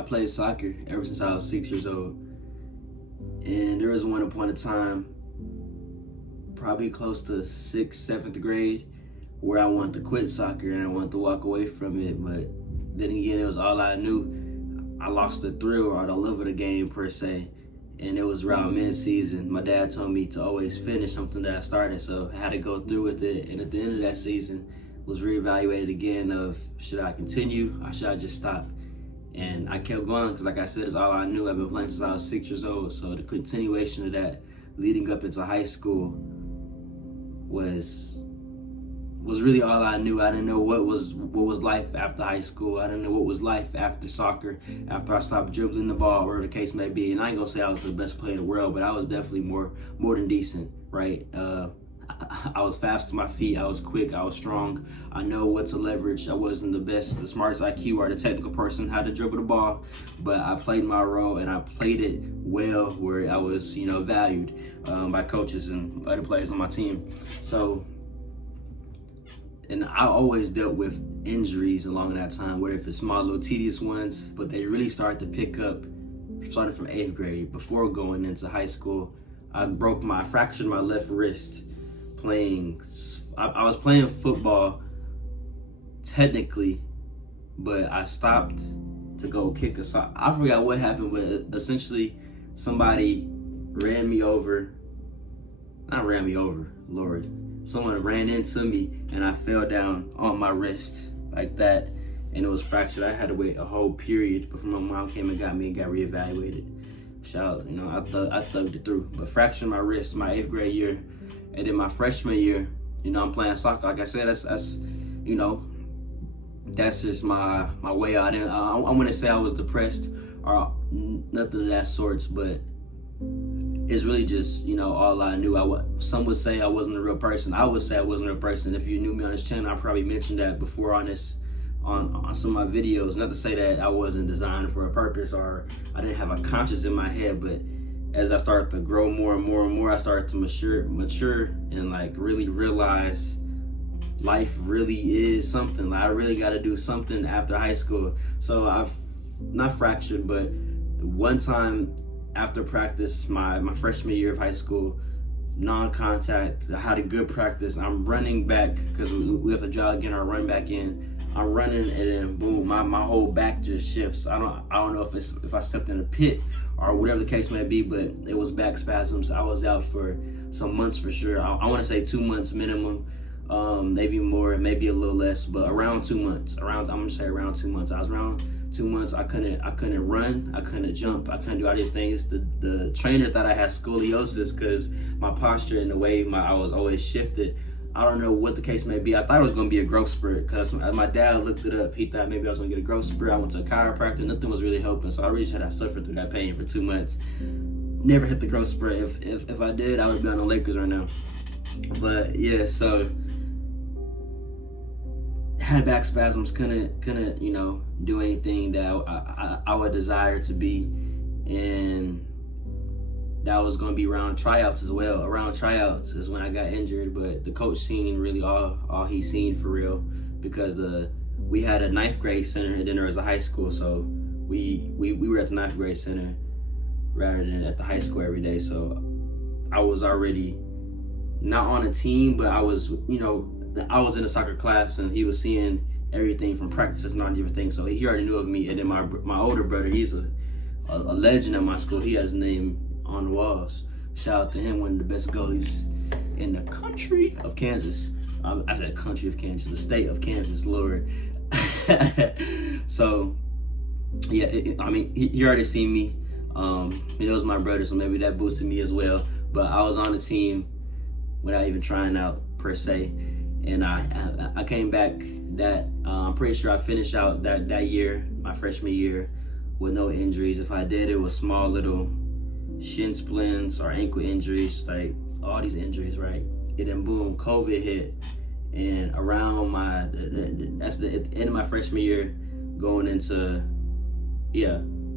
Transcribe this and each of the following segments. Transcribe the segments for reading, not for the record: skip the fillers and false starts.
I played soccer ever since I was 6 years old. And there was one point in time, probably close to 6th, 7th grade, where I wanted to quit soccer and I wanted to walk away from it. But then again, it was all I knew. I lost the thrill or the love of the game per se. And it was around mid-season. My dad told me to always finish something that I started, so I had to go through with it. And at the end of that season, was reevaluated again of should I continue or should I just stop? And I kept going because, like I said, it's all I knew. I've been playing since I was 6 years old. So the continuation of that leading up into high school was really all I knew. I didn't know what was life after high school. I didn't know what was life after soccer, after I stopped dribbling the ball, whatever the case may be. And I ain't gonna say I was the best player in the world, but I was definitely more than decent, right? I was fast to my feet. I was quick. I was strong. I know what to leverage. I wasn't the smartest IQ or the technical person how to dribble the ball, but I played my role and I played it well where I was, valued by coaches and other players on my team. So, and I always dealt with injuries along that time, whether if it's small, little tedious ones, but they really started to pick up starting from 8th grade. Before going into high school, I fractured my left wrist playing. I was playing football technically, but I stopped to go kick a sock. I forgot what happened, but essentially somebody ran me over. Not ran me over, Lord. Someone ran into me and I fell down on my wrist like that, and it was fractured. I had to wait a whole period before my mom came and got me and got reevaluated. Shout, I thugged it through. But fractured my wrist my 8th grade year, and then my freshman year, I'm playing soccer. Like I said, that's just my way out. I wouldn't say I was depressed or nothing of that sorts, but it's really just, all I knew. Some would say I wasn't a real person. I would say I wasn't a real person. If you knew me on this channel, I probably mentioned that before on some of my videos. Not to say that I wasn't designed for a purpose or I didn't have a conscience in my head, but as I started to grow more and more and more, I started to mature and really realize life really is something. I really got to do something after high school. So I've not fractured, but one time after practice, my freshman year of high school, non-contact, I had a good practice. I'm running back because we have to jog again or run back in. I'm running and then boom, my whole back just shifts. I don't know if I stepped in a pit or whatever the case may be, but it was back spasms. I was out for some months for sure. I want to say 2 months minimum, maybe more, maybe a little less, but around 2 months. I'm gonna say around 2 months. I was around 2 months. I couldn't run. I couldn't jump. I couldn't do all these things. The trainer thought I had scoliosis because my posture and the way I was always shifted. I don't know what the case may be. I thought it was going to be a growth spurt because my dad looked it up. He thought maybe I was going to get a growth spurt. I went to a chiropractor. Nothing was really helping. So I really had to suffer through that pain for 2 months. Never hit the growth spurt. If I did, I would be on the Lakers right now. But yeah, so had back spasms. Couldn't do anything that I would desire to be. And that was going to be around tryouts as well. Around tryouts is when I got injured, but the coach seen really all he seen for real, because we had a 9th grade center and then there was a high school, so we were at the 9th grade center rather than at the high school every day. So I was already not on a team, but I was in a soccer class and he was seeing everything from practices and all different things. So he already knew of me. And then my older brother, he's a legend at my school. He has a name on the walls. Shout out to him, one of the best goalies in the country of Kansas. I said country of Kansas, the state of Kansas, Lord. So, yeah, he already seen me. He knows my brother, so maybe that boosted me as well. But I was on the team without even trying out per se. And I came back I'm pretty sure I finished out that year, my freshman year, with no injuries. If I did, it was small little shin splints or ankle injuries, like all these injuries, right? And then boom, COVID hit, and around at the end of my freshman year, going into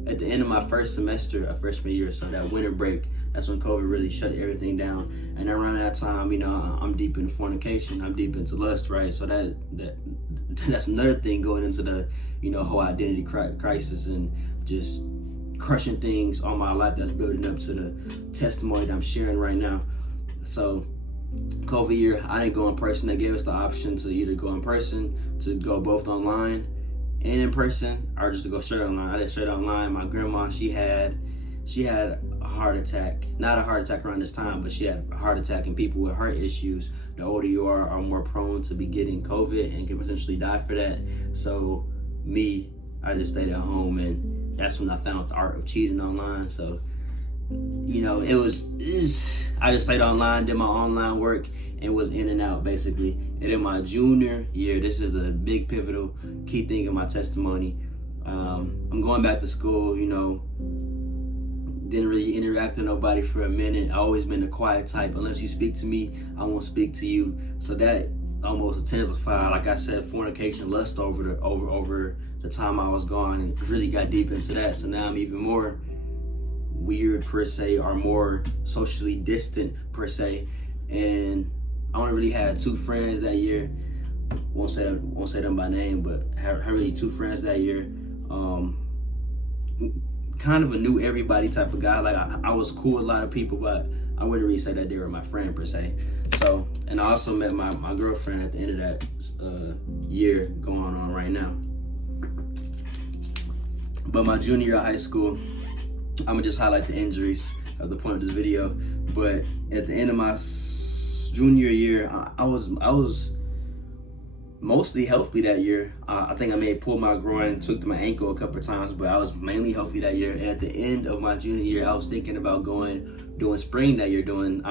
at the end of my first semester of freshman year, so that winter break, that's when COVID really shut everything down. And around that time, I'm deep into fornication, I'm deep into lust, right? So that's another thing going into the whole identity crisis and just crushing things on my life that's building up to the testimony that I'm sharing right now. So COVID year, I didn't go in person. They gave us the option to either go in person, to go both online and in person, or just to go straight online. I did straight online. My grandma, she had a heart attack. Not a heart attack around this time, but she had a heart attack, and people with heart issues, the older you are more prone to be getting COVID and can potentially die for that. So I just stayed at home, and that's when I found out the art of cheating online. So, you know, I just stayed online, did my online work, and was in and out basically. And in my junior year, this is the big pivotal key thing in my testimony. I'm going back to school, you know, didn't really interact with nobody for a minute. I always been the quiet type. Unless you speak to me, I won't speak to you. So that almost intensified, like I said, fornication, lust over the time I was gone, and really got deep into that. So now I'm even more weird per se, or more socially distant per se. And I only really had 2 friends that year. Won't say them by name, but had really 2 friends that year. Kind of a knew everybody type of guy. Like I was cool with a lot of people, but I wouldn't really say that they were my friend per se. So, and I also met my girlfriend at the end of that year going on right now. But my junior year of high school, I'm gonna just highlight the injuries at the point of this video. But at the end of my junior year, I was mostly healthy that year. I think I may have pulled my groin, took my ankle a couple of times, but I was mainly healthy that year. And at the end of my junior year, I was thinking about doing spring that year, doing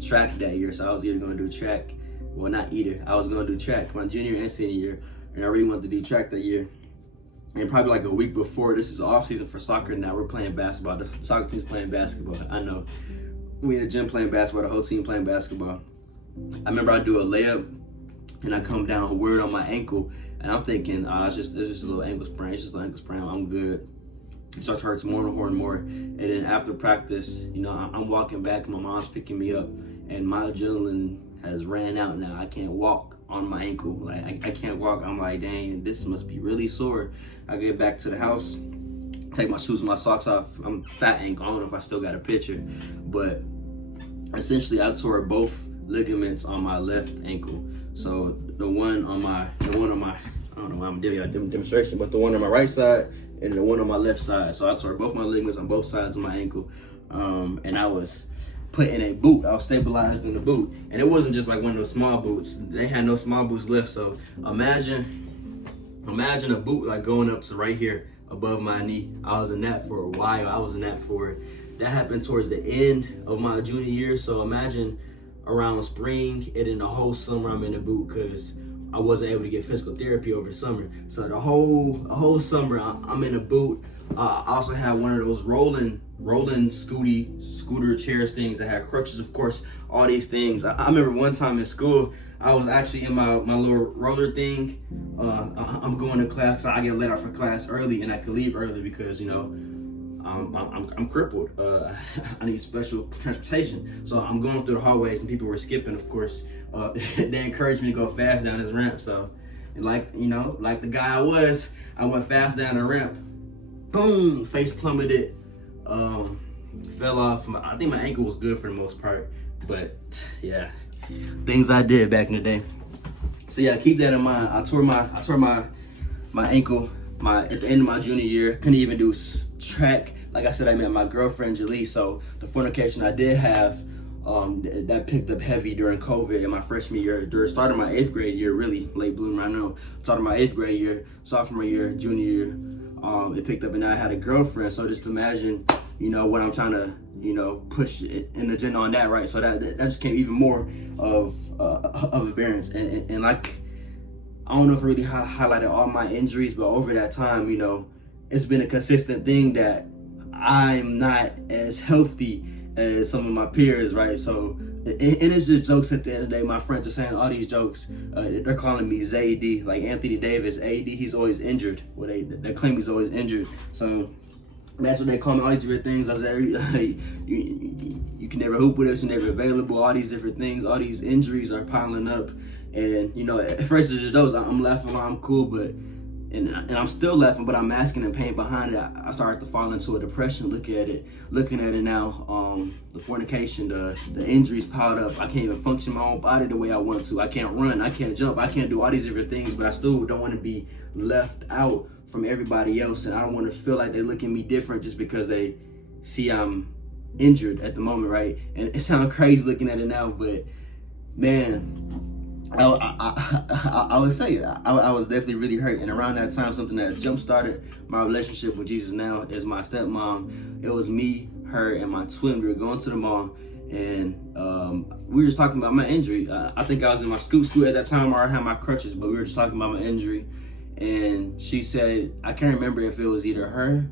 track that year. So I was either going to do track, well, not either. I was going to do track my junior and senior year, and I really wanted to do track that year. And probably like a week before, this is off season for soccer now, we're playing basketball. The soccer team's playing basketball. I know. We in the gym playing basketball, the whole team playing basketball. I remember I do a layup and I come down weird on my ankle, and I'm thinking, it's just a little ankle sprain. It's just an ankle sprain. I'm good. It starts to hurt more and more. And then after practice, you know, I'm walking back, my mom's picking me up, and my adrenaline has ran out now. I can't walk on my ankle. Like I can't walk. I'm like, dang, this must be really sore. I get back to the house, take my shoes and my socks off. I'm fat ankle. I don't know if I still got a picture, but essentially I tore both ligaments on my left ankle. So the one on my I don't know why I'm giving you a demonstration, but the one on my right side and the one on my left side. So I tore both my ligaments on both sides of my ankle. And I was put in a boot. I was stabilized in the boot. And it wasn't just like one of those small boots. They had no small boots left. So imagine a boot like going up to right here above my knee. I was in that for a while. That happened towards the end of my junior year. So imagine around spring and then the whole summer I'm in a boot because I wasn't able to get physical therapy over the summer. So the whole summer I'm in a boot. I also had one of those rolling scooter chairs things that had crutches, of course, all these things. I remember one time in school, I was actually in my little roller thing. I'm going to class, so I get let out for class early and I could leave early because, you know, I'm crippled. I need special transportation. So I'm going through the hallways and people were skipping, of course. They encouraged me to go fast down this ramp. So, and like the guy I went fast down the ramp. Boom, face plummeted. Fell off. I think my ankle was good for the most part. But yeah, things I did back in the day. So yeah, keep that in mind. I tore my ankle at the end of my junior year. Couldn't even do track. Like I said, I met my girlfriend Jalise, so the fornication I did have that picked up heavy during COVID in my freshman year. During starting my 8th grade year, really late bloomer, I know. Starting my 8th grade year, sophomore year, junior year, it picked up, and I had a girlfriend. So just imagine, you know, what I'm trying to, you know, push an agenda on that, right? So that just came even more of a variance, and like, I don't know if I really highlighted all my injuries, but over that time, you know, it's been a consistent thing that I'm not as healthy as some of my peers, right? So, and it's just jokes at the end of the day. My friends are saying all these jokes. They're calling me ZAD, like Anthony Davis. AD, he's always injured. Well, they claim he's always injured. So that's what they call me, all these different things. I said, you can never hoop with us, you're never available, all these different things, all these injuries are piling up. And, you know, at first it's just those, I'm laughing, I'm cool, but and I'm still laughing, but I'm masking the pain behind it. I started to fall into a depression looking at it now. The fornication, the injuries piled up. I can't even function my own body the way I want to. I can't run, I can't jump, I can't do all these different things, but I still don't want to be left out from everybody else, and I don't want to feel like they look at me different just because they see I'm injured at the moment, right? And it sounds crazy looking at it now, but man, I would say I was definitely really hurt. And around that time, something that jump started my relationship with Jesus now is my stepmom. It was me, her, and my twin. We were going to the mall, and we were just talking about my injury. I think I was in my school at that time, or I had my crutches, but we were just talking about my injury. And she said, I can't remember if it was either her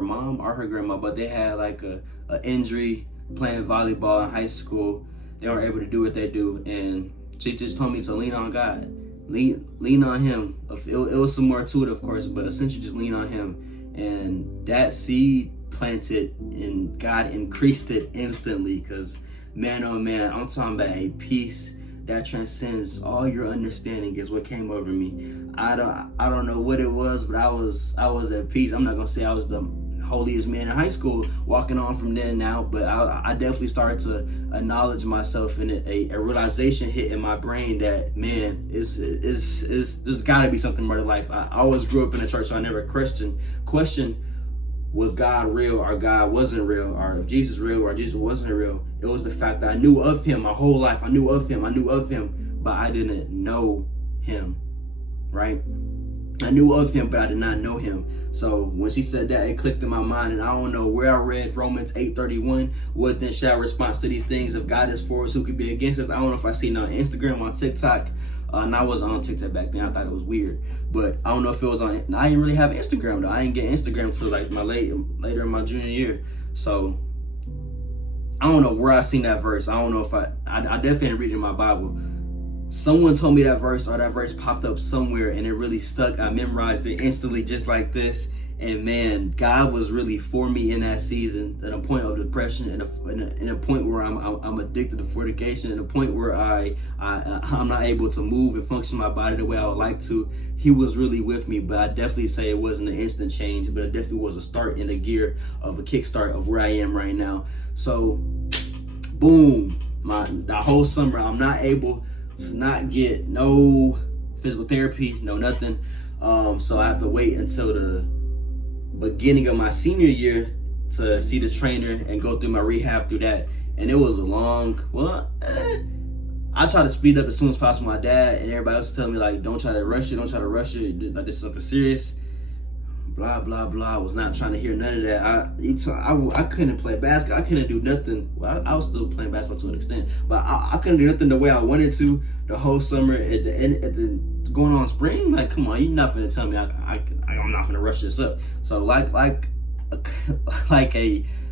mom, or her grandma, but they had like a injury playing volleyball in high school. They weren't able to do what they do, and she just told me to lean on God, lean on Him. It was some more to it, of course, but essentially just lean on Him. And that seed planted, and God increased it instantly. Because man, oh man, I'm talking about a peace that transcends all your understanding is what came over me. I don't know what it was, but I was at peace. I'm not gonna say I was the holiest man in high school walking on from then now, but I definitely started to acknowledge myself, and a realization hit in my brain that, man, there's gotta be something more to life. I always grew up in the church, so I never questioned was God real or God wasn't real, or if Jesus real or Jesus wasn't real. It was the fact that I knew of Him my whole life. I knew of Him, but I didn't know Him, right? I knew of Him, but I did not know Him. So when she said that, it clicked in my mind, and I don't know where I read Romans 8:31. What then shall response to these things? If God is for us, who could be against us? I don't know if I seen it on Instagram, on TikTok. And I wasn't on TikTok back then. I thought it was weird, but I don't know if it was on. I didn't really have Instagram though. I didn't get Instagram till like later in my junior year. So I don't know where I seen that verse. I don't know if I definitely didn't read it in my Bible. Someone told me that verse, or that verse popped up somewhere, and it really stuck. I memorized it instantly, just like this. And man, God was really for me in that season, at a point of depression, and a point where I'm addicted to fornication, and a point where I'm not able to move and function my body the way I would like to. He was really with me, but I definitely say it wasn't an instant change, but it definitely was a start in a gear of a kickstart of where I am right now. So, boom, the whole summer I'm not able to not get no physical therapy, no nothing. So I have to wait until the beginning of my senior year to see the trainer and go through my rehab through that. And it was a long, I try to speed up as soon as possible. My dad and everybody else telling me, like, don't try to rush it, like this is something serious, blah blah blah. I was not trying to hear none of that. I couldn't play basketball. I couldn't do nothing. Well, I was still playing basketball to an extent, but I couldn't do nothing the way I wanted to the whole summer. At the going on spring, like, come on, you're not gonna tell me I'm not gonna rush this up. So like a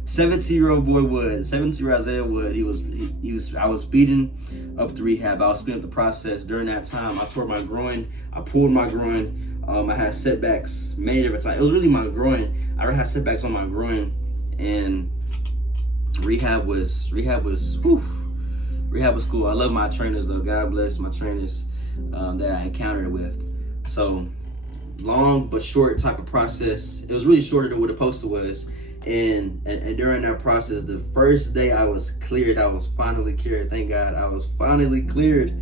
17-year-old boy would, 17-year-old Isaiah would, I was speeding up the rehab. I was speeding up the process. During that time, I tore my groin. I pulled my groin. I had setbacks many different times. It was really my groin. I had setbacks on my groin, and rehab was cool. I love my trainers though. God bless my trainers that I encountered with. So long but short type of process. It was really shorter than what the poster was. And during that process, the first day I was cleared, I was finally cleared. Thank God, I was finally cleared.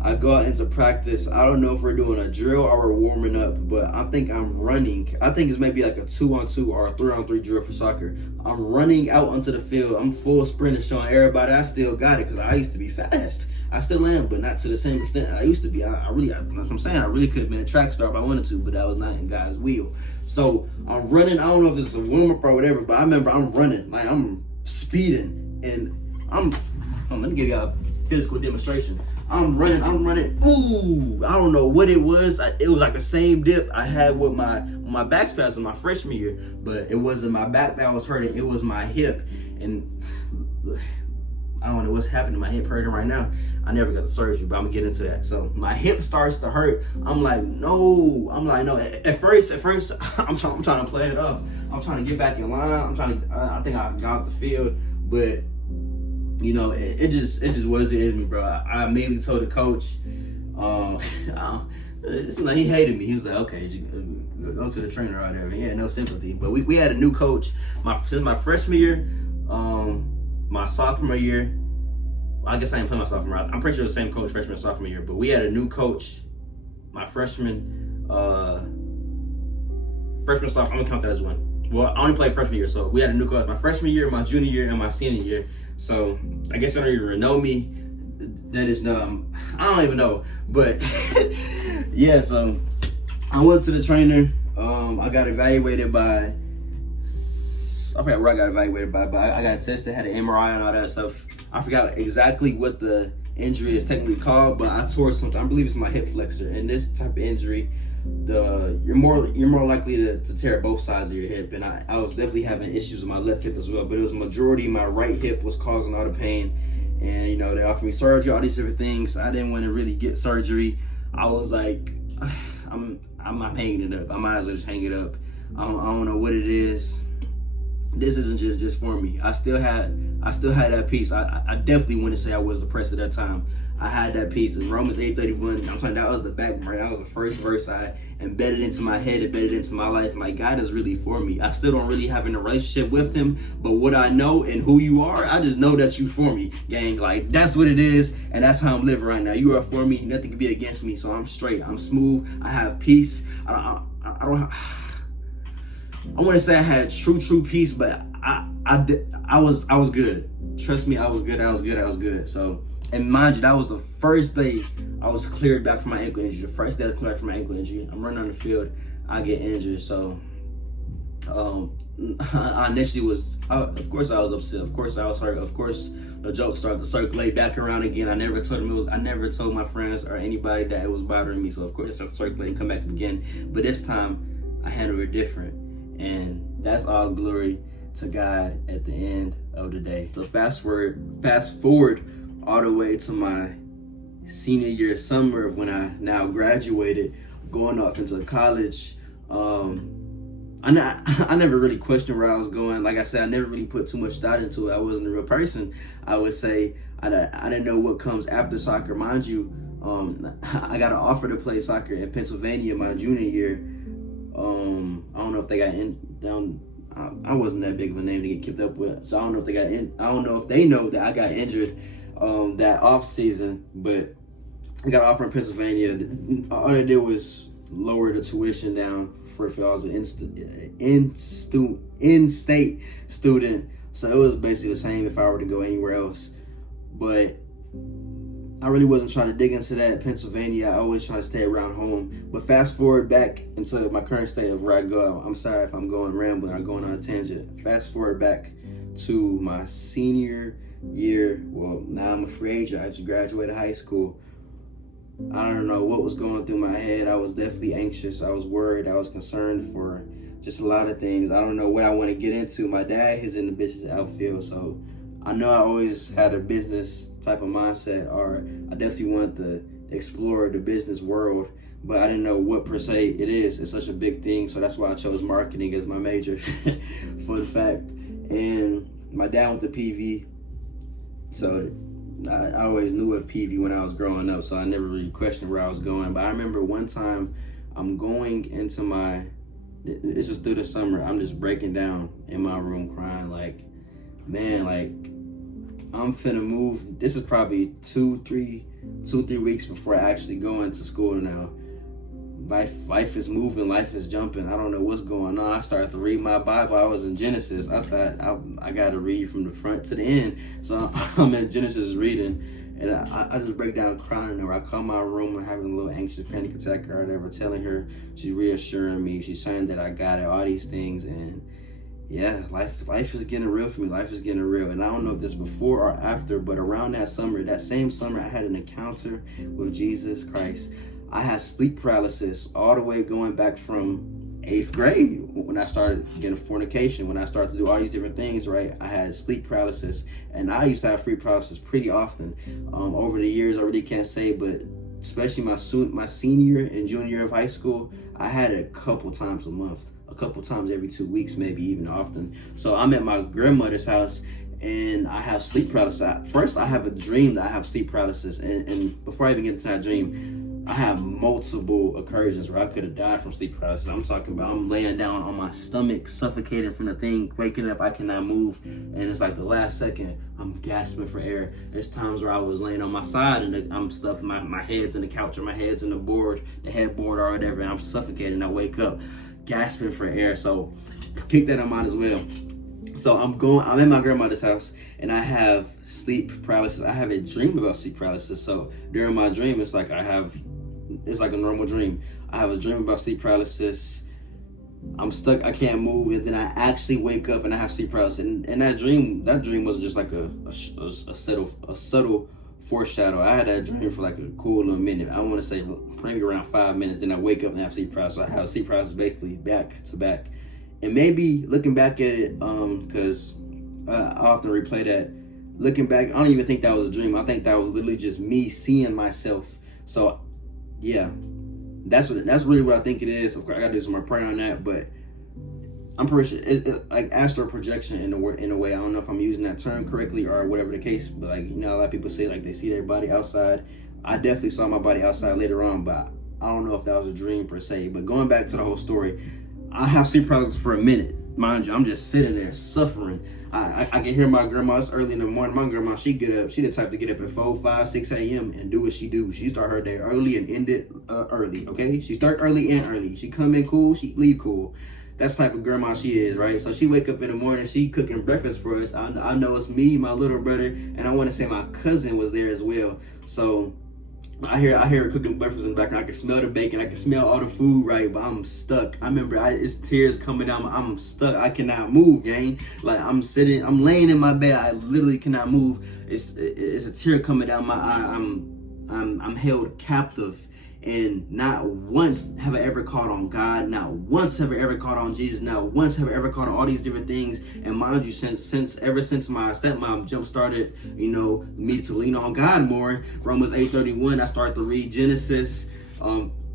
I go out into practice. I don't know if we're doing a drill or we're warming up, but I think I'm running. I think it's maybe like a 2-on-2 or a 3-on-3 drill for soccer. I'm running out onto the field. I'm full sprinting, showing everybody I still got it, because I used to be fast. I still am, but not to the same extent I used to be. I really could have been a track star if I wanted to, but that was not in God's will. So I'm running. I don't know if it's a warm up or whatever, but I remember I'm running, like I'm speeding, and let me give y'all a physical demonstration. I'm running. Ooh, I don't know what it was. It was like the same dip I had with my back spasm my freshman year, but it wasn't my back that was hurting. It was my hip, and I don't know what's happening to my hip hurting right now. I never got the surgery, but I'm gonna get into that. So my hip starts to hurt. I'm like, no. At first, I'm trying to play it off. I'm trying to get back in line. I think I got out the field, but you know, it just was it is me, bro. I immediately told the coach. It seemed like he hated me. He was like, okay, go to the trainer out there. Yeah, no sympathy. But we had a new coach since my freshman year, my sophomore year. Well, I guess I didn't play my sophomore year. I'm pretty sure it was the same coach freshman and sophomore year. But we had a new coach my freshman, sophomore. I'm gonna count that as one. Well, I only played freshman year, so we had a new coach my freshman year, my junior year, and my senior year. So I guess I don't even know me. That is dumb. I don't even know. But yeah, so I went to the trainer. I got evaluated by, I forgot where I got evaluated by, but I got tested, had an MRI and all that stuff. I forgot exactly what the injury is technically called, but I tore something. I believe it's my hip flexor. And this type of injury, you're more likely to tear both sides of your hip. And I was definitely having issues with my left hip as well, but it was majority my right hip was causing all the pain. And you know, they offered me surgery, all these different things. I didn't want to really get surgery. I was like, I'm hanging it up. I might as well just hang it up. I don't know what it is. This isn't just for me. I still had that peace. I definitely wouldn't say I was depressed at that time. I had that peace. In Romans 8:31, I'm saying that was the backbone. That was the first verse I embedded into my head, embedded into my life. Like, God is really for me. I still don't really have a relationship with him, but what I know and who you are, I just know that you for me, gang. Like, that's what it is, and that's how I'm living right now. You are for me. Nothing can be against me, so I'm straight. I'm smooth. I have peace. I want to say I had true peace, but I was good. Trust me, I was good. So, and mind you, that was the first day I was cleared back from my ankle injury. The first day I was cleared from my ankle injury. I'm running on the field, I get injured. So, I initially was, of course I was upset. Of course I was hurt. Of course the jokes started to circulate back around again. I never told my friends or anybody that it was bothering me. So of course it started to circulate and come back again. But this time I handled it different. And that's all glory to God at the end of the day. So fast forward all the way to my senior year summer when I now graduated, going off into college. I never really questioned where I was going. Like I said, I never really put too much thought into it. I wasn't a real person. I would say I didn't know what comes after soccer. Mind you, I got an offer to play soccer in Pennsylvania my junior year. I don't know if they got down. I wasn't that big of a name to get kept up with, so I don't know if they got in. I don't know if they know that I got injured that off season. But I got an offer in Pennsylvania. All I did was lower the tuition down for if I was an in-state student. So it was basically the same if I were to go anywhere else. But I really wasn't trying to dig into that. Pennsylvania, I always try to stay around home. But fast forward back into my current state of where I go. I'm sorry if I'm going rambling or going on a tangent. Fast forward back to my senior year. Well, now I'm a free agent. I just graduated high school. I don't know what was going through my head. I was definitely anxious. I was worried. I was concerned for just a lot of things. I don't know what I want to get into. My dad is in the business outfield, so I know I always had a business type of mindset, or I definitely wanted to explore the business world, but I didn't know what per se it is. It's such a big thing, so that's why I chose marketing as my major. Fun fact. And my dad went to PV, so I always knew of PV when I was growing up, so I never really questioned where I was going. But I remember one time I'm going into this is through the summer, I'm just breaking down in my room crying like, man, like, I'm finna move. This is probably two, three weeks before I actually go into school now. Life is moving, life is jumping. I don't know what's going on. I started to read my Bible. I was in Genesis. I thought I got to read from the front to the end. So I'm in Genesis reading, and I just break down crying. Or I call my room and having a little anxious panic attack or whatever, telling her, she's reassuring me. She's saying that I got it, all these things. And yeah, life is getting real for me. Life is getting real. And I don't know if this before or after, but around that same summer, I had an encounter with Jesus Christ. I had sleep paralysis all the way going back from 8th grade when I started getting fornication, when I started to do all these different things, right? I had sleep paralysis, and I used to have sleep paralysis pretty often. Over the years, I really can't say, but especially my senior and junior year of high school, I had it a couple times a month, a couple times every 2 weeks, maybe even often. So I'm at my grandmother's house, and I have sleep paralysis. First, I have a dream that I have sleep paralysis, and before I even get into that dream, I have multiple occurrences where I could have died from sleep paralysis. I'm talking about I'm laying down on my stomach, suffocating from the thing, waking up, I cannot move. And it's like the last second, I'm gasping for air. There's times where I was laying on my side and I'm stuffed, my head's in the couch or my head's in the headboard or whatever, and I'm suffocating. I wake up gasping for air. So keep that in mind as well. So I'm in my grandmother's house and I have sleep paralysis. I have a dream about sleep paralysis. So during my dream, it's like a normal dream. I have a dream about sleep paralysis. I'm stuck, I can't move, and then I actually wake up and I have sleep paralysis. And that dream was just like a subtle foreshadow. I had that dream for like a cool little minute. I want to say maybe around 5 minutes. Then I wake up and have sleep paralysis. So I have sleep paralysis basically back to back. And maybe looking back at it, because I often replay that, looking back, I don't even think that was a dream. I think that was literally just me seeing myself. So yeah, that's really what I think it is. Of course, I gotta do some more prayer on that, but I'm pretty sure it's like astral projection in a way. I don't know if I'm using that term correctly or whatever the case, but like, you know, a lot of people say like they see their body outside. I definitely saw my body outside later on, but I don't know if that was a dream per se. But going back to the whole story, I have sleep paralysis for a minute. Mind you, I'm just sitting there suffering. I can hear my grandma. It's early in the morning. My grandma, she get up. She the type to get up at 4, 5, 6 a.m. and do what she do. She start her day early and end it early, okay? She start early and early. She come in cool, she leave cool. That's the type of grandma she is, right? So she wake up in the morning, she cooking breakfast for us. I know it's me, my little brother, and I want to say my cousin was there as well. So I hear her cooking breakfast in the background. I can smell the bacon. I can smell all the food, right? But I'm stuck. I remember it's tears coming down. I'm stuck. I cannot move, gang. Like I'm laying in my bed. I literally cannot move. It's a tear coming down my eye. I'm held captive. And not once have I ever called on God. Not once have I ever called on Jesus. Not once have I ever called on all these different things. And mind you, ever since my stepmom jump started, you know, me to lean on God more. Romans 8:31, I started to read Genesis,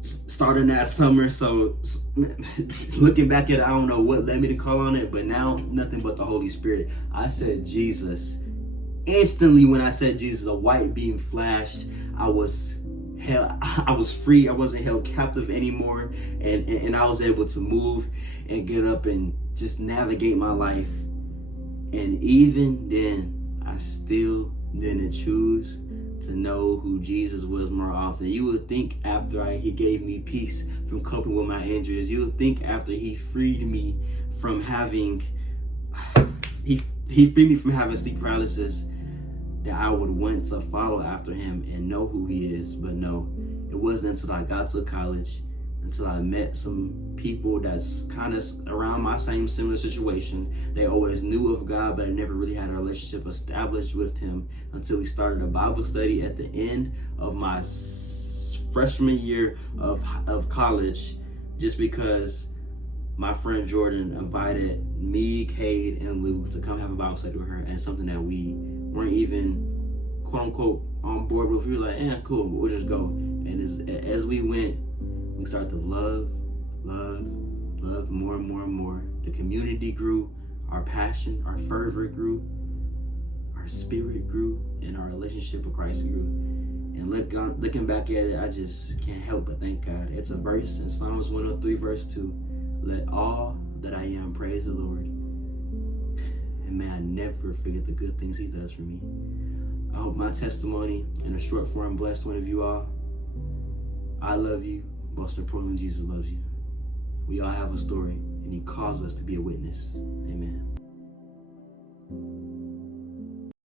starting that summer. So looking back at it, I don't know what led me to call on it, but now nothing but the Holy Spirit. I said Jesus. Instantly when I said Jesus, a white beam flashed. I was free. I wasn't held captive anymore, and I was able to move and get up and just navigate my life. And even then, I still didn't choose to know who Jesus was more often. You would think after he gave me peace from coping with my injuries, you would think after he freed me from having he freed me from having sleep paralysis, that I would want to follow after him and know who he is. But no, it wasn't until I got to college, until I met some people that's kind of around my similar situation. They always knew of God, but I never really had a relationship established with him until we started a Bible study at the end of my freshman year of college, just because my friend Jordan invited me, Cade, and Luke to come have a Bible study with her, and something that we weren't even quote unquote on board with. We were like, yeah, cool, we'll just go. And as we went, we started to love more and more and more. The community grew, our passion, our fervor grew, our spirit grew, and our relationship with Christ grew. And looking back at it, I just can't help but thank God. It's a verse in Psalms 103, verse 2. Let all that I am praise the Lord. And may I never forget the good things he does for me. I hope my testimony in a short form blessed one of you all. I love you. Most importantly, Jesus loves you. We all have a story, and he calls us to be a witness. Amen.